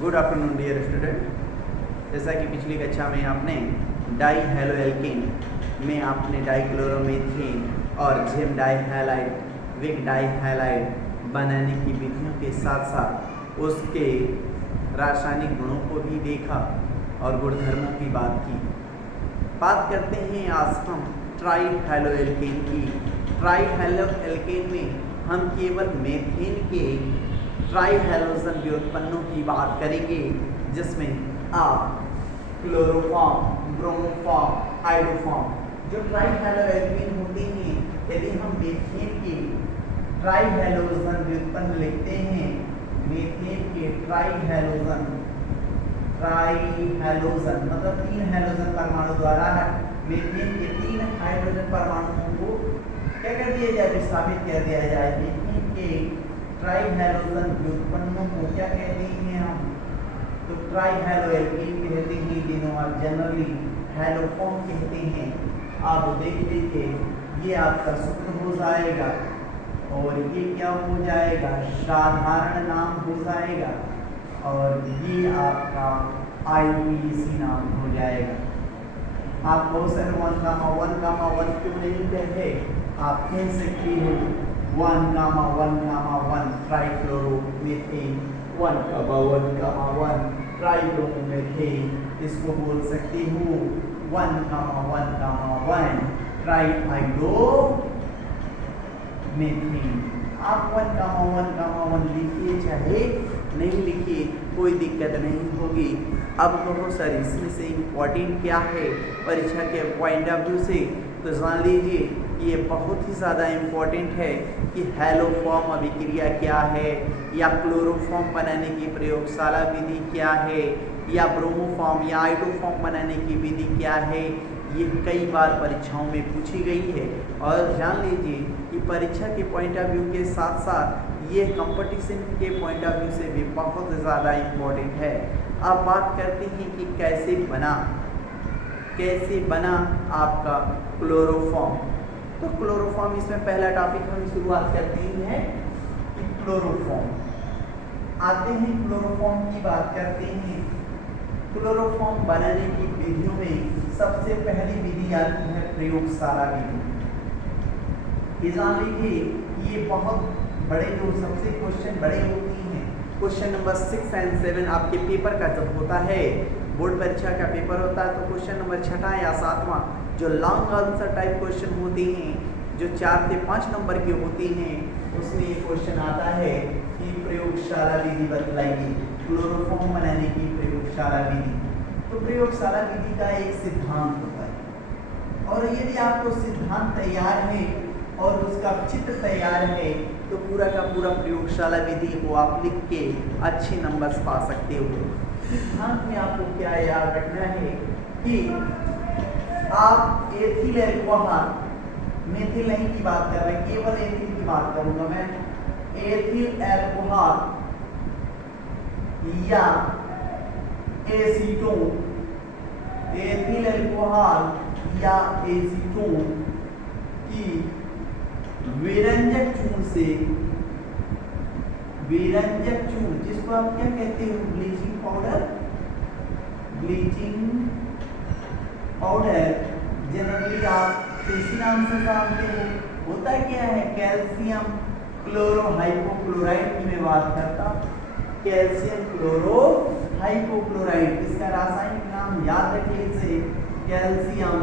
Good afternoon dear student. जैसा कि पिछली कक्षा में आपने डाई हेलो एल्केन में आपने डाइक्लोरोमेथेन और gem dihalide vic dihalide बनाने की विधियों के साथ साथ उसके रासायनिक गुणों को भी देखा और गुणधर्मों की बात की। बात करते हैं आज हम ट्राई हेलो एल्केन की। ट्राई हेलो एल्केन में हम केवल मेथेन के ट्राई हैलोजन व्युत्पन्नों की बात करेंगे, जिसमें आप क्लोरोफॉर्म, ब्रोमोफॉर्म, हाइड्रोफॉर्म जो ट्राई हैलो एल्केन होते हैं, यदि हम मेथेन के ट्राई हैलोजन व्युत्पन्न लिखते हैं, मेथेन के ट्राई हैलोजन मतलब 3 हैलोजन परमाणु द्वारा मेथेन के 3 हाइड्रोजन परमाणुओं को क्या कर दिया जाए, विस्थापित कर दिया जाए। मेथेन के ट्राई हैलोजन व्युत्पन्नों को क्या कहते हैं हम, तो ट्राई हैलो एल्केन कहते हैं, जिन्हों आप जनरली हैलोफॉर्म कहते हैं। आप देख लीजिए, ये आपका सूत्र हो जाएगा और ये क्या हो जाएगा, साधारण नाम हो जाएगा और ये आपका IUPAC नाम हो जाएगा। आप बहुत सारे 1,1,1 क्यों नहीं कहते, आप कह सकते हो 1,1,1 ट्राइक्लोरोमेथेन, 1,1,1 ट्राइब्रोमोमेथेन, इसको बोल सकते हो 1,1,1 ट्राइहाइड्रोमेथेन। आप 1,1,1 लिखिए चाहे नहीं लिखिए, कोई दिक्कत नहीं होगी। अब कहो सर इसमें से इम्पोर्टेंट क्या है परीक्षा के पॉइंट ऑफ व्यू से, तो जान लीजिए ये बहुत ही ज़्यादा इम्पोर्टेंट है कि हैलोफॉर्म अभिक्रिया क्या है, या क्लोरोफॉर्म बनाने की प्रयोगशाला विधि क्या है, या ब्रोमोफॉर्म या हाइड्रोफॉर्म बनाने की विधि क्या है। ये कई बार परीक्षाओं में पूछी गई है और जान लीजिए कि परीक्षा के पॉइंट ऑफ व्यू के साथ साथ ये कंपटीशन के पॉइंट ऑफ व्यू से भी बहुत ज़्यादा इम्पोर्टेंट है। अब बात करते हैं कि कैसे बना आपका क्लोरोफॉर्म। तो क्लोरोफॉर्म, इसमें पहला टॉपिक हम शुरुआत करते हैं कि क्लोरोफॉर्म आते हैं, क्लोरोफॉर्म की बात करते हैं। क्लोरोफॉर्म बनाने की विधियों में सबसे पहली विधि आती है प्रयोगशाला विधि। जान लीजिए ये बहुत बड़े जो सबसे क्वेश्चन बड़े होती हैं, क्वेश्चन नंबर 6 और 7 आपके पेपर का जब होता है, बोर्ड परीक्षा का पेपर होता है, तो क्वेश्चन नंबर 6 या 7वां जो लॉन्ग आंसर टाइप क्वेश्चन होते हैं, जो 4 से 5 नंबर के होते हैं, उसमें ये क्वेश्चन आता है कि प्रयोगशाला विधि बतलाइए, क्लोरोफॉर्म बनाने की प्रयोगशाला विधि। तो प्रयोगशाला विधि का एक सिद्धांत होता है और यदि आपको सिद्धांत तैयार है और उसका चित्र तैयार है, तो पूरा का पूरा प्रयोगशाला विधि को आप लिख के अच्छे नंबर्स पा सकते हो। सिद्धांत में आपको क्या याद रखना है कि आप एथिल अल्कोहल, मेथिल नहीं की बात कर रहे, केवल एथिल की बात करूंगा मैं, एथिल अल्कोहल या एसीटोन, एथिल अल्कोहल या एसीटोन की विरंजक चूर्ण, जिसको आप क्या कहते हो, ब्लीचिंग पाउडर जनरली आप किसी नाम से जानते हो, होता क्या है, कैल्शियम क्लोरोहाइपोक्लोराइड की मैं बात करता हूँ, कैल्शियम क्लोरोहाइपोक्लोराइड, इसका रासायनिक नाम याद रखिए इसे, कैल्शियम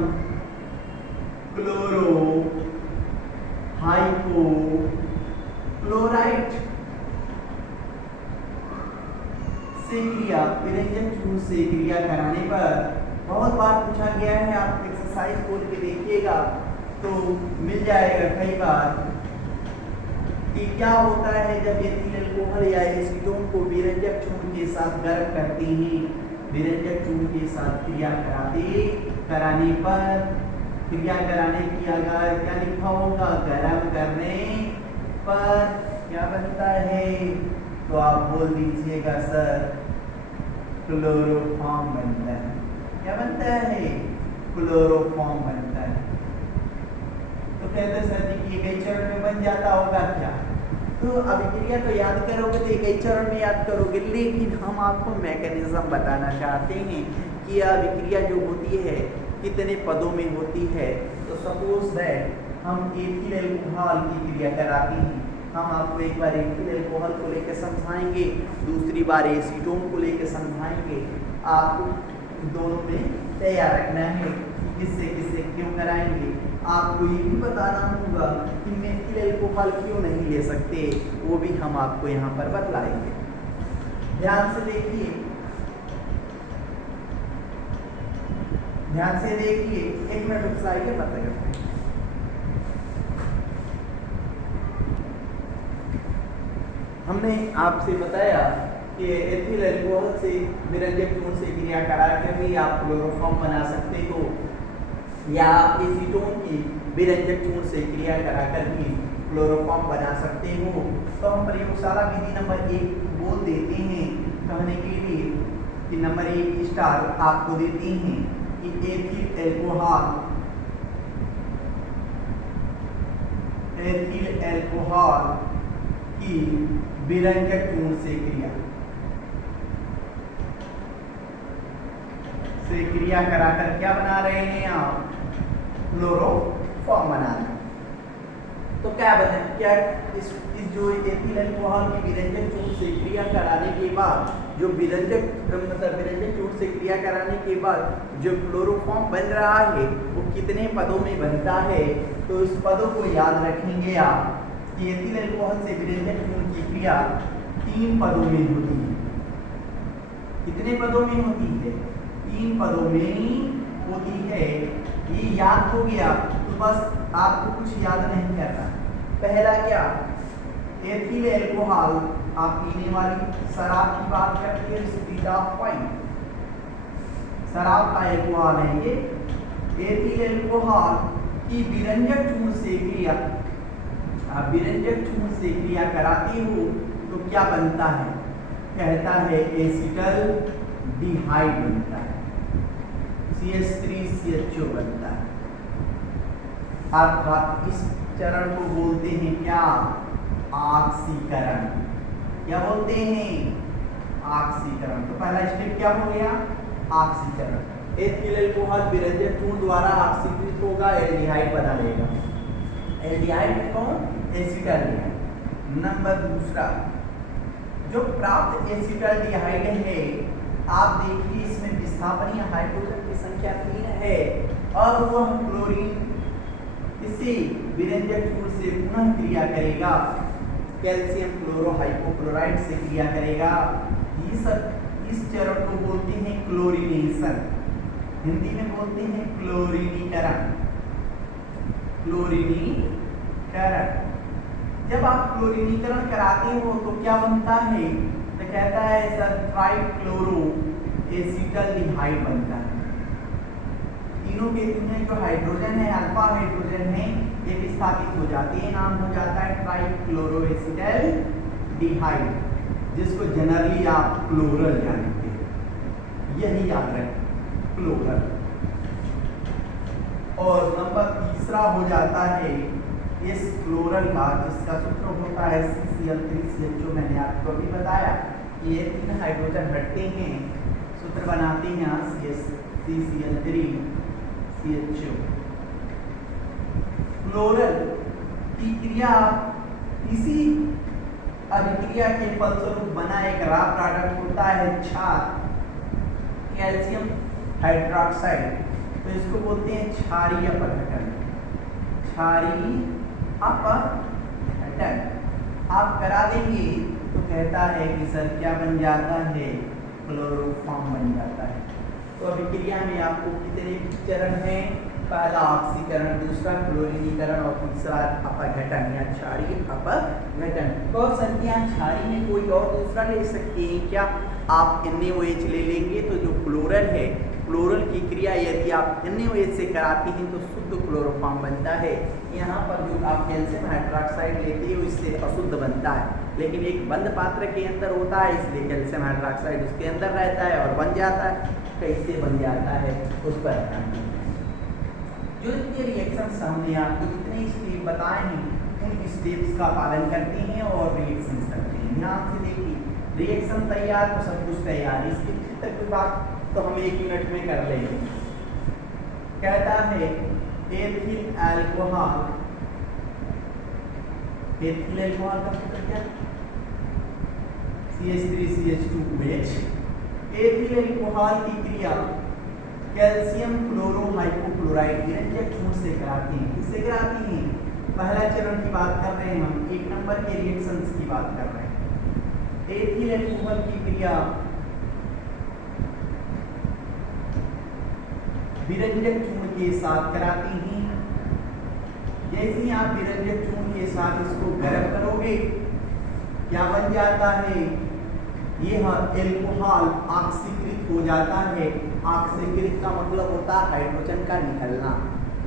क्लोरोहाइपोक्लोराइड से क्रिया, विरंजक चूर्ण से क्रिया कराने पर बहुत बार पूछा गया है, आप एक्सरसाइज खोल के देखिएगा तो मिल जाएगा कई बार कि क्या होता है जब एथिल अल्कोहल या एसीटोन को विरंजक चूर्ण के साथ गर्म करते हैं, विरंजक चूर्ण के साथ क्रिया कराने पर, क्रिया कराने की अगर क्या लिखा होगा, गर्म करने पर क्या बनता है, तो आप बोल दीजिएगा सर क्लोरोफॉर्म बनता है। क्या बनता है, क्लोरोफॉर्म बनता है। तो कहते सर जी कि कई चरण में बन जाता होगा क्या, तो तो अभिक्रिया तो याद करोगे तो एक ही चरण में याद करोगे, लेकिन हम आपको मैकेनिज्म बताना चाहते हैं कि अभिक्रिया जो होती है कितने पदों में होती है। तो सपोज दैट हम एथिल अल्कोहल की क्रिया कराते हैं, हम आपको एक बार एथिल अल्कोहल को लेकर समझाएंगे, दूसरी बार एसीटोन को लेकर समझाएंगे। आपको दोनों में तैयार रखना है कि किससे किससे क्यों कराएंगे। आपको ये भी बताना होगा कि मेथिल अल्कोहल क्यों नहीं ले सकते, वो भी हम आपको यहाँ पर बतलाएंगे। ध्यान से देखिए, ध्यान से देखिए, एक मिनट रुक जाइए, बात करते हैं। हमने आपसे बताया कि एथिल अल्कोहल से विरंजक चूर्ण से क्रिया करा कर भी आप क्लोरोफॉर्म बना सकते हो, या एसीटोन की विरंजक चूर्ण से क्रिया कराकर भी क्लोरोफॉर्म बना सकते हो। तो हम प्रयोगशाला विधि नंबर 1 बोल देते हैं कहने के लिए कि नंबर 1 स्टार आपको देते हैं कि एथिल अल्कोहल की विरंजक चूर्ण से क्रिया कराकर क्या बना रहे हैं आप, क्लोरोफॉर्म बना रहे हैं। तो क्या बने, क्या इस जो एथिल अल्कोहल की विरंजक चूर्ण से क्रिया कराने के बाद जो विरंजक चूर्ण से क्रिया कराने के बाद जो क्लोरोफॉर्म बन रहा है वो कितने पदों में बनता है। तो इस पदों को याद रखेंगे आप कि एथिल अल्कोहल से विरंजक चूर्ण की क्रिया 3 पदों में होती है। कितने पदों में होती है, 3 पदों में होती है। ये याद हो गया तो बस आपको कुछ याद नहीं करना। पहला क्या, एथिल अल्कोहल आप पीने वाली शराब की बात करते हैं, स्पिरिट ऑफ वाइन, शराब का अल्कोहल है ये। एथिल अल्कोहल की विरंजक चूर्ण से क्रिया, आप विरंजक चूर्ण से क्रिया कराते हो तो क्या बनता है, कहता है एसिटल डिहाइड बनता है, CH3CHO बनता है। अर्थात इस चरण को बोलते हैं क्या, ऑक्सीकरण। क्या बोलते हैं, ऑक्सीकरण। तो पहला स्टेप क्या हो गया, ऑक्सीकरण। एथिल अल्कोहल विरंजक चूर्ण द्वारा ऑक्सीकृत होगा, एल्डिहाइड बना लेगा। एल्डिहाइड में कौन, एसिटाल्डिहाइड। नंबर दूसरा, जो प्राप्त एसिटाल्डिहाइड है, आप देखिए इसमें विस्थापनीय हाइड्रोजन की संख्या 3 है और वह क्लोरीन इसी विरंजक चूर्ण से पुनः क्रिया करेगा, कैल्शियम क्लोरोहाइपोक्लोराइड से क्रिया करेगा। इस चरण को बोलते हैं क्लोरीनेशन, हिंदी में बोलते हैं क्लोरीनीकरण। क्लोरीनीकरण, जब आप क्लोरीनीकरण कराते हो तो क्या बनता है, तो कहता है सर ट्राइक्लोरो एसिटाल्डिहाइड बनता है। तीनों के तीनों जो हाइड्रोजन है, अल्फा हाइड्रोजन है, ये विस्थापित हो जाती है, नाम हो जाता है ट्राइक्लोरो एसिटाल्डिहाइड, जिसको जनरली आप क्लोरल जानते हैं, यही याद रखें, क्लोरल। और नंबर तीसरा हो जाता है इस क्लोरल का, जिसका सूत्र होता है CCl3CHO। मैंने आपको अभी बताया कि ये 3 हाइड्रोजन हटते हैं, सूत्र बनाते हैं CCl3CHO। क्लोरल की क्रिया इसी अभिक्रिया के फलस्वरूप बना एक रा प्रोडक्ट होता है क्षार, कैल्शियम हाइड्रोक्साइड। तो इसको बोलते हैं क्षारीय अपघटन। क्षारीय अपघटन आप करा देंगे तो कहता है कि सर क्या बन जाता है, क्लोरोफॉर्म बन जाता है। तो अभिक्रिया में आपको कितने चरण हैं, पहला ऑक्सीकरण, दूसरा क्लोरीनीकरण और तीसरा अपघटन या क्षारीय अपघटन। तो संख्या क्षारीय में कोई और दूसरा ले सकते हैं क्या, आप NaOH ले लेंगे तो जो क्लोरल है, क्लोरल की क्रिया यदि आप NaOH से कराती हैं तो शुद्ध क्लोरोफॉर्म बनता है। यहाँ पर जो आप कैल्शियम हाइड्रोक्साइड लेते हो इससे अशुद्ध बनता है, लेकिन एक बंद पात्र के अंदर होता है इसलिए कैल्शियम हाइड्रोक्साइड उसके अंदर रहता है और बन जाता है। कैसे बन जाता है उस पर ध्यान दीजिए। जो इतने रिएक्शंस हमने आपको जितने स्टेप बताए हैं उन स्टेप्स का पालन करते हैं और रिएक्शंस करते हैं। ध्यान से देखिए, रिएक्शन तैयार तो सब कुछ तैयार, इसकी तक की बात तो हम 1 मिनट में कर लेंगे। कहता है एथिल अल्कोहल, एथिल अल्कोहल का सूत्र क्या? CH3CH2OH। एथिल अल्कोहल की क्रिया कैल्शियम क्लोरोहाइपोक्लोराइड विरंजक चूर्ण से कराती है। किससे कराती है? पहला चरण की बात कर रहे हैं हम, 1 नंबर के रिएक्शंस की बात कर रहे हैं। एथिल अल्कोहल की क्रिया विरंजक चूर्ण के साथ कराती हैं। जैसे ही आप विरंजक चूर्ण के साथ इसको गर्म करोगे, क्या बन जाता है? यह अल्कोहल ऑक्सीकृत हो जाता है। ऑक्सीकृत का मतलब होता है हाइड्रोजन का निकलना।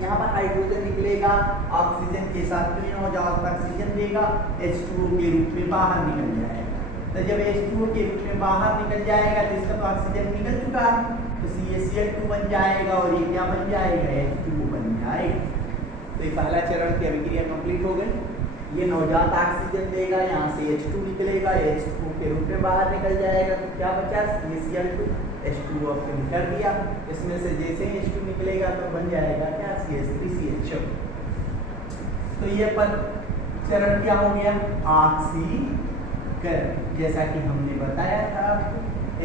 यहाँ पर हाइड्रोजन निकलेगा, ऑक्सीजन के साथ क्यों हो जाओ, ऑक्सीजन देगा, H2O के रूप में बाहर निकल जाएगा। तो जब H2O के रूप में बाहर निकल जाएगा तो इसका तो ऑक्सीजन निकल चुका है, तो CaCl2 बन जाएगा और ये क्या बन जाएगा? H2O बन जाएगा। तो ये पहला चरण की अभिक्रिया कंप्लीट हो गई। ये नवजात ऑक्सीजन देगा, यहाँ से H2 निकलेगा, H2O के रूप में बाहर निकल जाएगा, तो क्या बचा? CaCl2, H2O कर दिया। इसमें से जैसे ही H2 निकलेगा तो बन जाएगा क्या? CH3CH4। तो ये पर चरण क्या हो गया? ऑक्सीकरण। जैसा कि हमने बताया था आपको,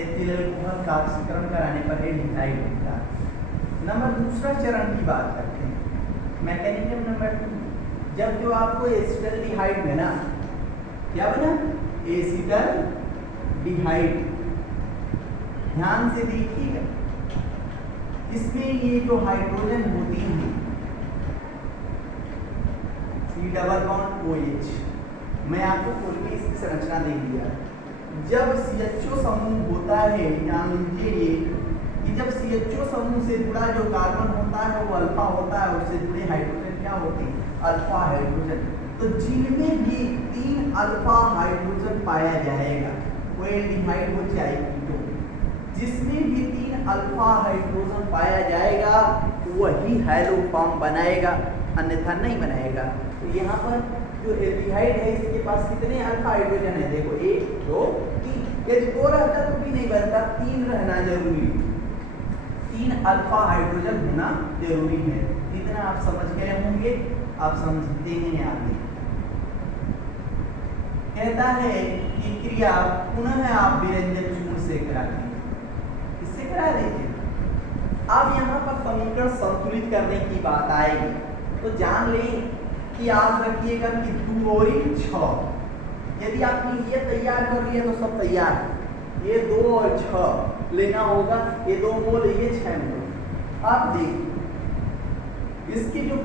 एथिल अल्कोहल का ऑक्सीकरण कराने पर एल्डिहाइड बनता है। नंबर दूसरा चरण की बात करते हैं, मैकेनिज्म नंबर 2। जब जो आपको एसिटल्डिहाइड बना, क्या बना? एसिटल्डिहाइड। ध्यान से देखिएगा, इसमें ये जो हाइड्रोजन होती है C+OH, मैं आपको खोल के इसकी संरचना दे दिया। जब CHO समूह होता है, ध्यान लीजिए ये जब CHO समूह से जुड़ा जो कार्बन होता है वो अल्फा होता है, उससे जुड़े हाइड्रोजन क्या होते हैं? Alpha hydrogen. तो जिनमें भी 3 अल्फा हाइड्रोजन पाया जाएगा वो एल्डिहाइड हो जाएगी। जिसमें भी 3 अल्फा हाइड्रोजन पाया जाएगा वही हैलो फॉर्म बनाएगा, अन्यथा नहीं बनाएगा। तो यहाँ पर जो एल्डिहाइड है इसके पास कितने अल्फा हाइड्रोजन है? देखो 1 2 3। यदि 2 रहता तो भी नहीं बनता, 3 रहना जरूरी, 3 अल्फा हाइड्रोजन होना जरूरी है। इतना आप समझ गए होंगे, आप समझते हैं आगे। कहता है कि क्रिया पुनः आप विरंजक चूर्ण से कराते हैं। इससे करा दीजिए। अब यहाँ पर समीकरण संतुलित करने की बात आएगी, तो जान लें कि याद रखिएगा कि 2 और 6। यदि आपने ये तैयार कर लिया तो सब तैयार है। ये 2 और 6 लेना होगा, ये 2 मोल, ये 6 मोल। आप देखिए इसकी जो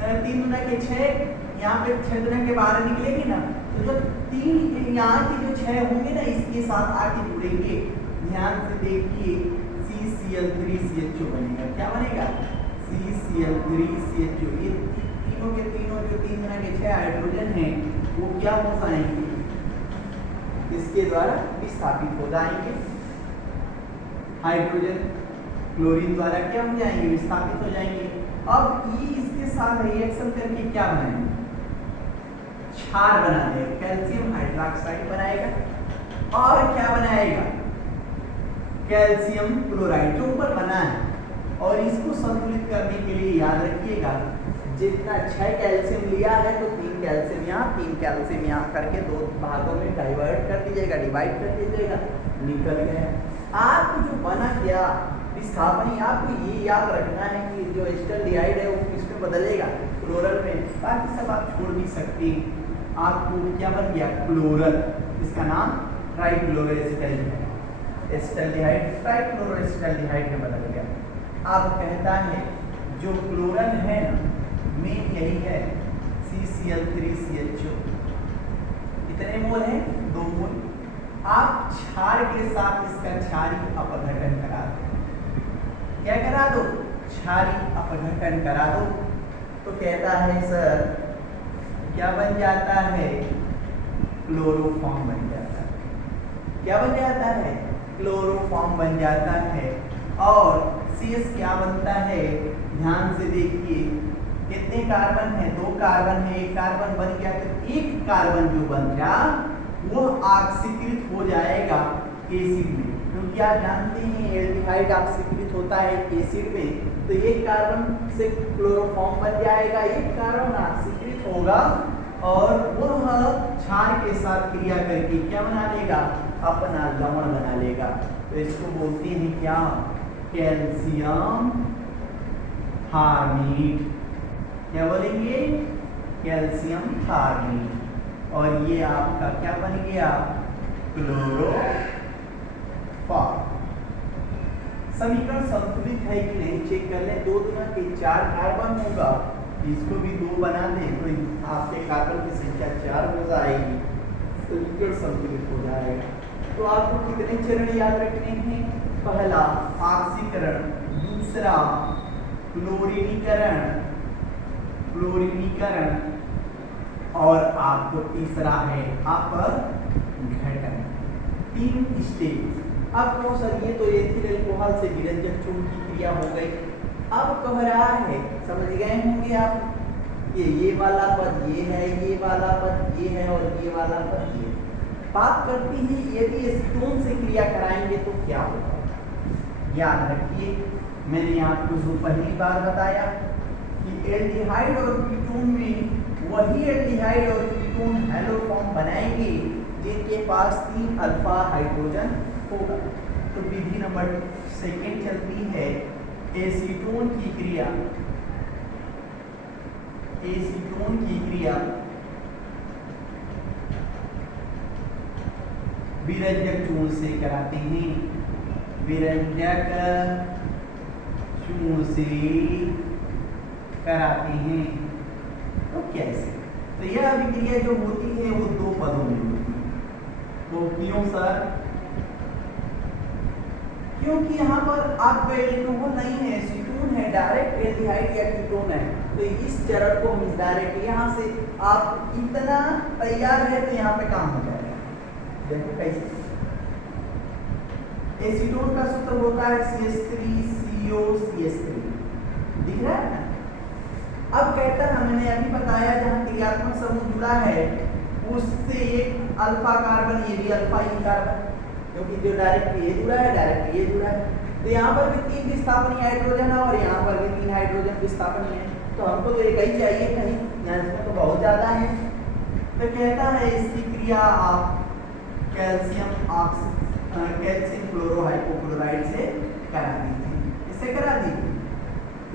3 गुना के 6, यहाँ पे 6 गुना के 12 निकलेगी ना, तो जो 3 यहाँ के जो 6 होंगे ना इसके साथ आके जुड़ेंगे। ध्यान से देखिए, CCl3CH2 बनेगा। क्या बनेगा? CCl3CH2। ये तीनों के तीनों जो 3 गुना के 6 हाइड्रोजन हैं वो क्या हो जाएंगे? इसके द्वारा विस्थापित हो जाएंगे। हाइड्रोजन क्लोरीन द्वारा क्या हो जाएंगे? विस्थापित हो जाएंगे। अब ये इसके साथ रिएक्शन करके क्या बनाएंगे? क्षार बना देगा, कैल्शियम हाइड्रोक्साइड बनाएगा। और क्या बनाएगा? कैल्शियम क्लोराइड जो ऊपर बना है। और इसको संतुलित करने के लिए याद रखिएगा, जितना 6 कैल्शियम लिया है तो 3 कैल्शियम यहाँ, 3 कैल्शियम यहाँ करके 2 भागों में डाइवर्ट कर दीजिएगा, डिवाइड कर दीजिएगा, निकल गया। आपको जो बना क्या विस्थापन, आपको ये याद रखना है कि जो एसिटल्डिहाइड है वो किसमें बदलेगा? क्लोरल में। बाकी सब आप छोड़ भी सकते हैं। आपको क्या बन गया? क्लोरल। इसका नाम ट्राइक्लोरोएसिटल्डिहाइड, एसिटल्डिहाइड ट्राइक्लोरोएसिटल्डिहाइड में बदल गया। अब कहता है जो क्लोरल है ना, मेन यही है CCl3CH2। कितने मोल हैं? 2 मोल। आप क्षार के साथ इसका क्षारीय अपघटन करा दो। क्या करा दो? क्षारीय अपघटन करा दो। तो कहता है सर क्या बन जाता है? क्लोरोफॉर्म बन जाता है। क्या बन जाता है? क्लोरोफॉर्म बन जाता है। और CH क्या बनता है? ध्यान से देखिए, कितने कार्बन है? 2 कार्बन है, एक कार्बन बन गया तो एक कार्बन जो बन गया वो ऑक्सीकृत हो जाएगा एसिड में, क्योंकि आप जानते हैं एल्डिहाइड ऑक्सीकृत होता है एसिड में, तो एक कार्बन से क्लोरोफॉर्म बन जाएगा, एक कार्बन ऑक्सीकृत होगा और वह क्षार के साथ क्रिया करके क्या बना लेगा? अपना लवण बना लेगा। तो इसको बोलते हैं क्या? कैल्शियम हार्नेट। क्या बोलेंगे? कैल्शियम हार्नेट। और ये आपका क्या बन गया? क्लोरोफॉर्म। समीकरण संतुलित है कि नहीं चेक कर लें। 2 गुना के 4 कार्बन होगा, इसको भी 2 बना दें तो आपके कार्बन की संख्या 4 हो जाएगी, समीकरण संतुलित हो जाएगा। तो आपको कितने चरण याद रखने हैं? पहला ऑक्सीकरण, दूसरा क्लोरीनीकरण, और आपको तीसरा है अपघटन। 3 स्टेप। अब कहो सर ये तो एथिल अल्कोहल से विरंजक चूर्ण की क्रिया हो गई, अब कह रहा है, समझ गए होंगे आप, ये वाला पद ये है, ये वाला पद ये है और ये वाला पद ये। बात करती है यदि एसीटोन से क्रिया कराएंगे तो क्या होगा? याद रखिए, मैंने आपको जो पहली बार बताया कि एल्डिहाइड और कीटोन में वही एल्डिहाइड और कीटोन हैलो फॉर्म बनाएंगे जिनके पास 3 अल्फा हाइड्रोजन होगा। तो विधि नंबर 2 चलती है एसीटोन की क्रिया विरंजक चूर्ण से कराते हैं, विरंजक चूर्ण से कराते हैं। तो कैसे? तो यह अभिक्रिया जो होती है वो 2 पदों में होती है। तो क्यों सर? क्योंकि यहाँ पर आपका एल्कोहल नहीं है, एसीटोन है, डायरेक्ट एल्डिहाइड या कीटोन है। तो इस चरण को हम डायरेक्ट यहाँ से आप इतना तैयार है तो यहाँ पे काम हो जाएगा। देखो कैसे? एसीटोन का सूत्र होता है CH3COCH3, दिख रहा है? अब कहता है, मैंने अभी बताया जहाँ क्रियात्मक समूह जुड़ा है उससे एक अल्फा कार्बन, ये भी अल्फा ही कार्बन, क्योंकि जो डायरेक्ट ये जुड़ा है डायरेक्ट ये जुड़ा है। तो यहाँ पर भी 3 विस्थापनीय हाइड्रोजन है और यहाँ पर भी 3 हाइड्रोजन विस्थापनीय है। तो हमको तो एक ही चाहिए, कहीं इसमें तो बहुत ज्यादा है। तो कहता है इसकी क्रिया आप कैल्शियम क्लोरोहाइपोक्लोराइड से करा दीजिए। इससे करा दीजिए,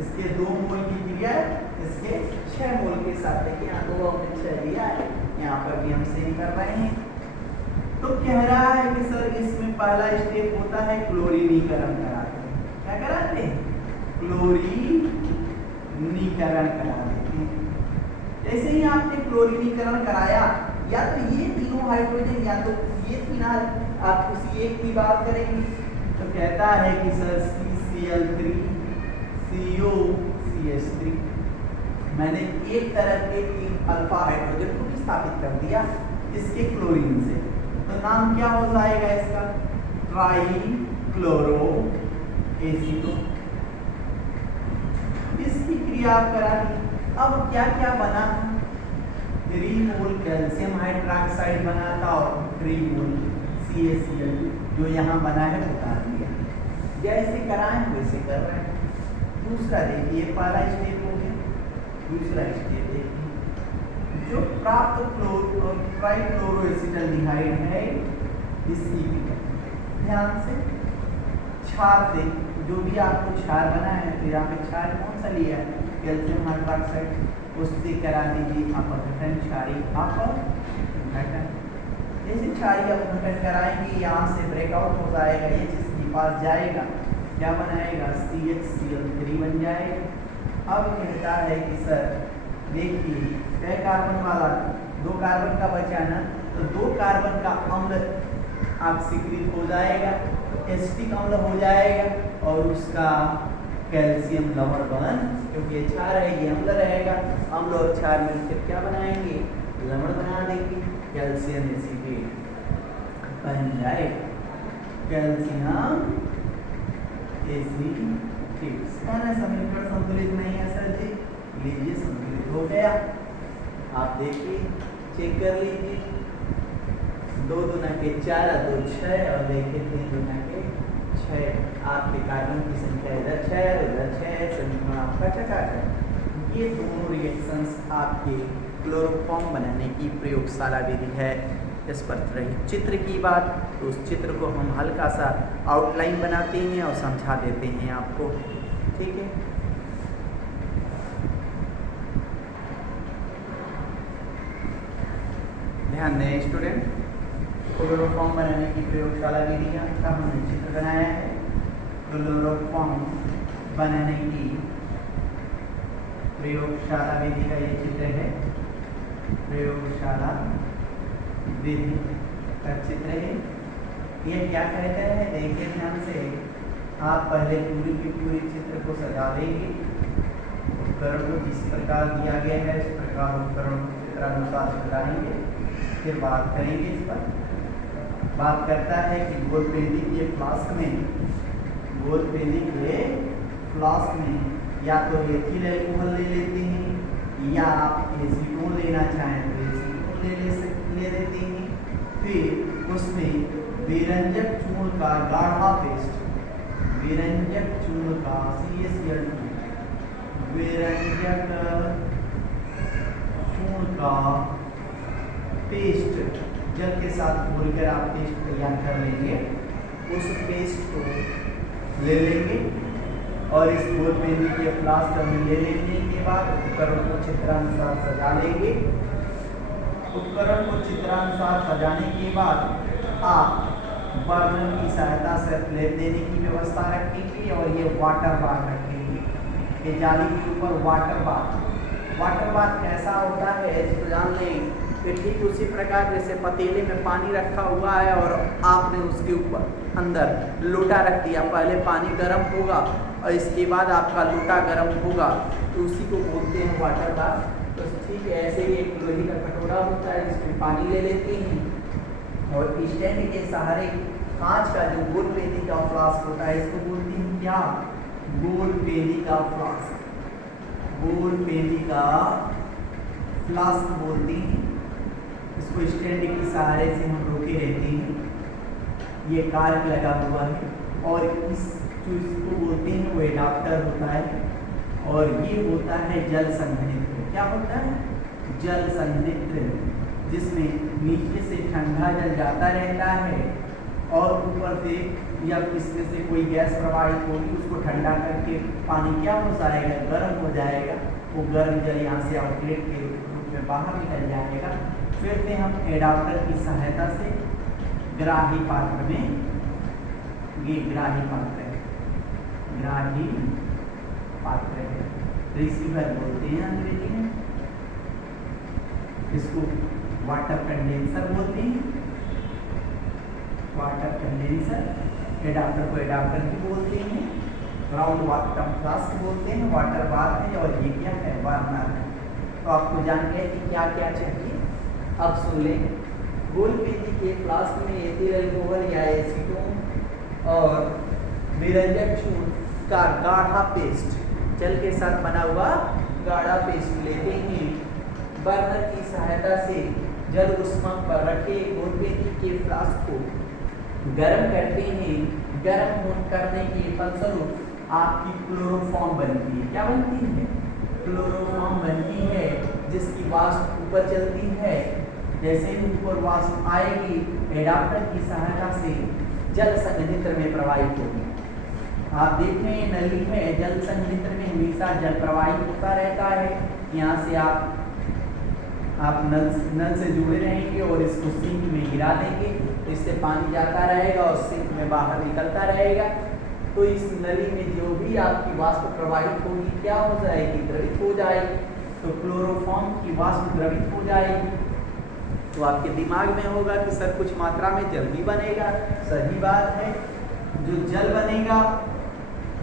इसके 2 मोल की क्रिया इसके 6 मोल के साथ। देखिए यहाँ 2 हमने 6 लिया है, यहाँ पर भी हम सेम कर रहे हैं। तो कह रहा है कि सर इसमें पहला स्टेप होता है क्लोरीनीकरण कराते हैं। क्या कराते हैं? क्लोरीनीकरण कराते हैं। जैसे ही आपने क्लोरीनीकरण कराया, या तो ये तीनों हाइड्रोजन या तो ये 3, आप किसी एक की बात करेंगे। तो कहता है कि सर CCl3COCH3, मैंने एक तरह के 3 अल्फा हाइड्रोजन को विस्थापित कर दिया इसके क्लोरीन से। तो नाम क्या हो जाएगा इसका? ट्राइक्लोरोएसीटोन। इसकी क्रिया आप करा दी। अब क्या क्या बना? 3 मोल कैल्शियम हाइड्रोक्साइड बना था और 3 मोल CaCl जो यहाँ बना है उतार दिया। जैसे कराएं वैसे कर रहे हैं। दूसरा देखिए, पहला स्टेप हो गया, दूसरा स्टेप देखिए, जो प्राप्त ट्राइक्लोरोएसिटल्डिहाइड है इसकी ध्यान से क्षार से, जो भी आपको क्षार बना है, तो यहाँ पे क्षार कौन सा लिया है? कैल्शियम हाइड्रोक्साइड, उससे करा दीजिए अपघटन, क्षारी अपघटन। जैसे क्षारी अपघटन कराएंगे यहाँ से ब्रेकआउट हो जाएगा, ये जिसके पास जाएगा क्या बनाएगा? CHCl3 बन जाएगा। अब कहता है कि सर देखिए कई कार्बन वाला 2 कार्बन का बचा ना, तो 2 कार्बन का अम्ल ऑक्सीकृत हो जाएगा, एसिटिक अम्ल हो जाएगा और उसका कैल्शियम लवण बन, क्योंकि ये क्षार है ये अम्ल रहेगा, अम्ल और क्षार मिलकर क्या बनाएंगे? लवण बना देंगे, कैल्शियम एसिटेट बन जाएगा, कैल्शियम एसिटेट। समीकरण संतुलित नहीं है सर जी, लीजिए संतुलित हो गया। आप देखिए, चेक कर लीजिए, 2 दूना के 4 और 2 6 और देखिए 3 दूना के 6। आपके कार्बन की संख्या इधर 6 और इधर 6, समीकरण आपका चकाचक। ये दोनों रिएक्शंस आपके क्लोरोफॉर्म बनाने की प्रयोगशाला विधि है। इस पर रही चित्र की बात, तो उस चित्र को हम हल्का सा आउटलाइन बनाते हैं और समझा देते हैं आपको, ठीक है। ध्यान दें स्टूडेंट, क्लोरोफॉर्म बनाने की प्रयोगशाला विधि का हमने चित्र बनाया है। क्लोरोफॉर्म बनाने की प्रयोगशाला विधि का ये चित्र है। प्रयोगशाला विधि का चित्र है। ये क्या कहता है, देखिए ध्यान से। आप पहले पूरी की पूरी चित्र को सजा लेंगे। उपकरण को जिस प्रकार दिया गया है इस प्रकार उपकरण को चित्रानुसार सजाएंगे। फिर बात करेंगे इस पर। बात करता है कि गोलपेंदी के फ्लास्क में, गोलपेंदी के फ्लास्क में या तो एथिल अल्कोहल ले लेते हैं या आप एसीटोन लेना चाहें तो एसीटोन ले लेते हैं। फिर उसमें विरंजक चूर्ण का गाढ़ा पेस्ट, विरंजक चूर्ण का CaCl2, विरंजक चूर्ण का पेस्ट जल के साथ घोलकर आप पेस्ट तैयार कर लेंगे। उस पेस्ट को ले लेंगे और इस गोलपेंदी के फ्लास्क में ले लेने के बाद उपकरण को चित्रानुसार सजा लेंगे। उपकरण को चित्रानुसार सजाने के बाद आप बर्नर की सहायता से फ्लेम देने की व्यवस्था रखेंगे और ये वाटर बाथ रखेंगे। ये जाली के ऊपर वाटर बाथ। वाटर बाथ कैसा होता है इसको जान लें कि ठीक उसी प्रकार जैसे पतीले में पानी रखा हुआ है और आपने उसके ऊपर अंदर लोटा रख दिया। पहले पानी गर्म होगा और इसके बाद आपका लोटा गर्म होगा, तो उसी को बोलते हैं वाटर बाथ। तो ठीक है, ऐसे ही एक लोहे का कटोरा होता है जिसमें पानी ले लेते हैं और स्टैंड के सहारे कांच का जो गोलपेंदी का फ्लास्क होता है इसको बोलते हैं क्या, गोलपेंदी का फ्लास्क। गोलपेंदी का फ्लास्क बोलते हैं इसको। स्टैंड के सहारे से हम रोके रहते हैं। ये कार्क लगा हुआ है और इस जो इसको बोलते हैं वो एडाप्टर होता है और ये होता है जल संघनित्र। क्या होता है, जल संघनित्र, जिसमें नीचे से ठंडा जल जाता रहता है और ऊपर से या इसमें से कोई गैस प्रवाहित होगी, उसको ठंडा करके पानी क्या हो जाएगा, गर्म हो जाएगा। वो गर्म जल यहाँ से आउटलेट के रूप में बाहर निकल जाएगा। फिर से हम एडाप्टर की सहायता से ग्राही पात्र में, ये ग्राही पात्र है, ग्राही पात्र है, रिसीवर बोलते हैं अंग्रेजी में। इसको वाटर कंडेंसर बोलते हैं, वाटर कंडेंसर। एडाप्टर को एडाप्टर भी बोलते हैं, राउंड वाटर फ्लास्क बोलते हैं, वाटर बाथ है और ये क्या है, बर्नर है। तो आपको जान गया कि क्या क्या चाहिए। अब सुन लें, गोलपेंदी के फ्लास्क में एथिल अल्कोहल या एसीटोन और विरंजक चूर्ण का गाढ़ा पेस्ट, जल के साथ बना हुआ गाढ़ा पेस्ट लेते हैं। बर्नर की सहायता से जल उष्मा पर रखे गोलपेंदी के फ्लास्क को गर्म करते हैं। गर्म करने के फलस्वरूप आपकी क्लोरोफॉर्म बनती है। क्या बनती है, क्लोरोफॉर्म बनती है, जिसकी वाष्प ऊपर चलती है। जैसे ही ऊपर वाष्प आएगी एडाप्टर की सहायता से जल संघनित्र में प्रवाहित होगी। आप देख रहे हैं नली है, जल संघनित्र में हमेशा जल प्रवाहित होता रहता है। यहाँ से आप नल से जुड़े रहेंगे और इसको सिंक में गिरा देंगे, तो इससे पानी जाता रहेगा और सिंक में बाहर निकलता रहेगा। तो इस नली में जो भी आपकी वाष्प प्रवाहित होगी क्या हो जाएगी, द्रवित हो जाएगी। तो क्लोरोफॉर्म की वाष्प द्रवित हो जाएगी। तो आपके दिमाग में होगा कि सर कुछ मात्रा में जल भी बनेगा। सही बात है, जो जल बनेगा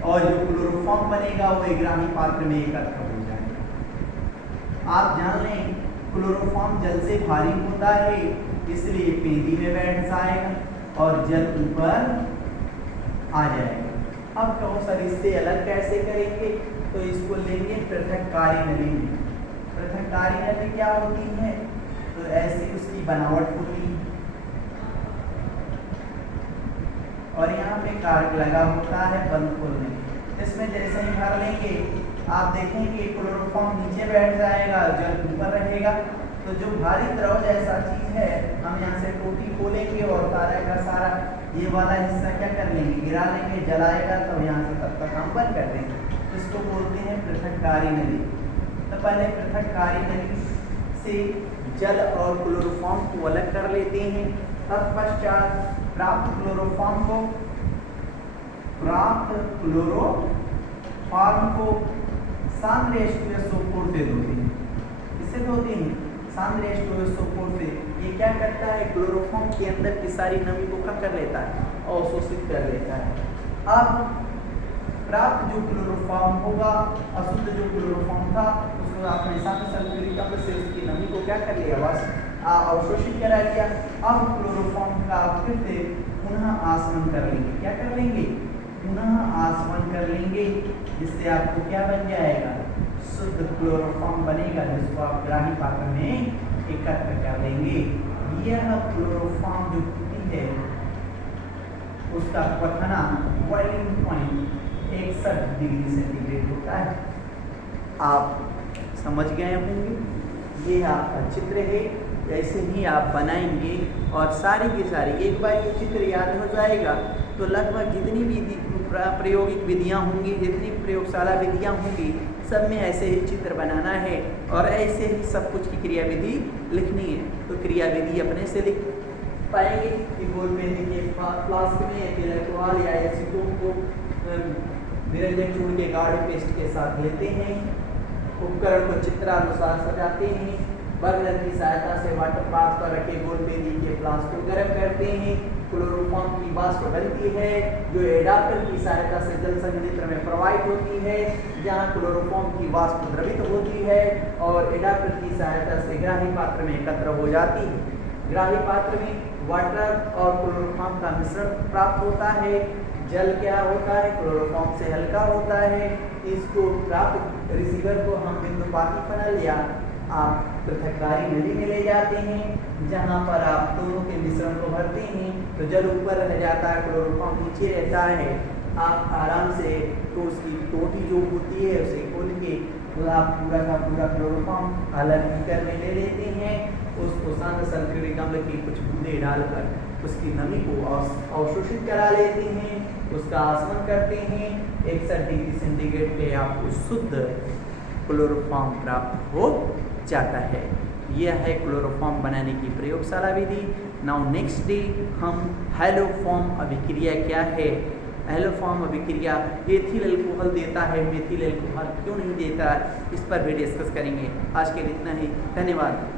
और जो क्लोरोफॉर्म बनेगा वो ग्राही पात्र में एकत्र हो जाएगा। आप जान लें क्लोरोफॉर्म जल से भारी होता है, इसलिए पेंदी में बैठ जाएगा और जल ऊपर आ जाएगा। अब कहो सर इससे अलग कैसे करेंगे, तो इसको लेंगे पृथककारी नली में। पृथककारी नली क्या होती है? तो ऐसी उसकी बनावट होती है और यहाँ पे कार्ड लगा होता है बंद खोलने। इसमें जैसे ही भर लेंगे आप देखेंगे क्लोरोफॉर्म नीचे बैठ जाएगा, जल ऊपर रहेगा। तो जो भारी द्रव जैसा चीज है हम यहाँ से टोटी खोलेंगे और सारा का सारा ये वाला हिस्सा क्या कर लेंगे, गिरा लेंगे, जलाएगा। तो यहाँ से तब तक हम बंद कर देंगे। इसको बोलते हैं पृथककारी नली। तो पहले पृथककारी नली से जल और क्लोरोफॉर्म को अलग कर लेते हैं। तत्पश्चात प्राप्त क्लोरोफॉर्म को सांद्र H2SO4 से धोते हैं। इससे धोते हैं सांद्र H2SO4 से। ये क्या करता है, क्लोरोफॉर्म के अंदर की सारी नमी को क्या कर लेता है, अवशोषित कर लेता है। अब प्राप्त जो क्लोरोफॉर्म होगा, अशुद्ध जो क्लोरोफॉर्म था उसको आपने सांद्र सल्फ्यूरिक अम्ल से उसकी नमी को क्या कर लिया, बस अवशोषित करा लिया। अब क्लोरोफॉर्म का फिर से पुनः आसमन कर लेंगे। क्या कर लेंगे, पुनः आसमन कर लेंगे, जिससे आपको क्या बन जाएगा, शुद्ध क्लोरोफॉर्म बनेगा, जिसको आप ग्राही पात्र में एकत्र कर लेंगे। यह क्लोरोफॉर्म जो होती है उसका क्वथनांक बॉइलिंग पॉइंट 61 डिग्री सेंटीग्रेड होता है। आप समझ गए होंगे। ये आपका चित्र है, ऐसे ही आप बनाएंगे और सारी की सारी एक बार ये चित्र याद हो जाएगा तो लगभग जितनी भी प्रायोगिक विधियाँ होंगी, जितनी प्रयोगशाला विधियाँ होंगी, सब में ऐसे ही चित्र बनाना है और ऐसे ही सब कुछ की क्रियाविधि लिखनी है। तो क्रियाविधि अपने से लिख पाएंगे कि बोल पेन के फ्लास्क में अल्कोहल या एसीटोन को निरंजन चूर्ण के गाढ़ पेस्ट के साथ लेते हैं, उपकरण को चित्रानुसार सजाते हैं, बर्नर की सहायता से वाटर पास पर रखे गोल पेनी के फ्लास्क को गर्म करते हैं, क्लोरोफॉर्म की वाष्प बनती है जो एडाप्टर की सहायता से जल संघनित्र में प्रवाहित होती है, जहां क्लोरोफॉर्म की वाष्प द्रवित होती है और एडाप्टर की सहायता से ग्राही पात्र में एकत्र हो जाती है। ग्राही पात्र में वाटर और क्लोरोफॉर्म का मिश्रण प्राप्त होता है। जल क्या होता है, क्लोरोफॉर्म से हल्का होता है। इसको प्राप्त रिसीवर को हम बिंदुपाती फनल या आप पृथककारी नली में ले जाते हैं, जहां पर आप दोनों के मिश्रण को भरते हैं तो जल ऊपर रह जाता है, क्लोरोफॉर्म नीचे रहता है। आप आराम से तो उसकी टोटी जो होती है उसे खोल के तो आप पूरा का पूरा क्लोरोफॉर्म अलग बीकर में ले लेते हैं। उसको सांद्र सल्फ्यूरिक अम्ल की कुछ बूंदे डालकर उसकी नमी को अवशोषित करा लेते हैं, उसका आसमन करते हैं। 61 डिग्री सेंटीग्रेड पे आपको शुद्ध क्लोरोफॉर्म प्राप्त हो जाता है। यह है क्लोरोफॉर्म बनाने की प्रयोगशाला विधि। नाउ नेक्स्ट डे हम हैलोफॉर्म अभिक्रिया क्या है, हैलोफॉर्म अभिक्रिया एथिल अल्कोहल देता है, मेथिल अल्कोहल क्यों नहीं देता, इस पर भी डिस्कस करेंगे। आज के लिए इतना ही, धन्यवाद।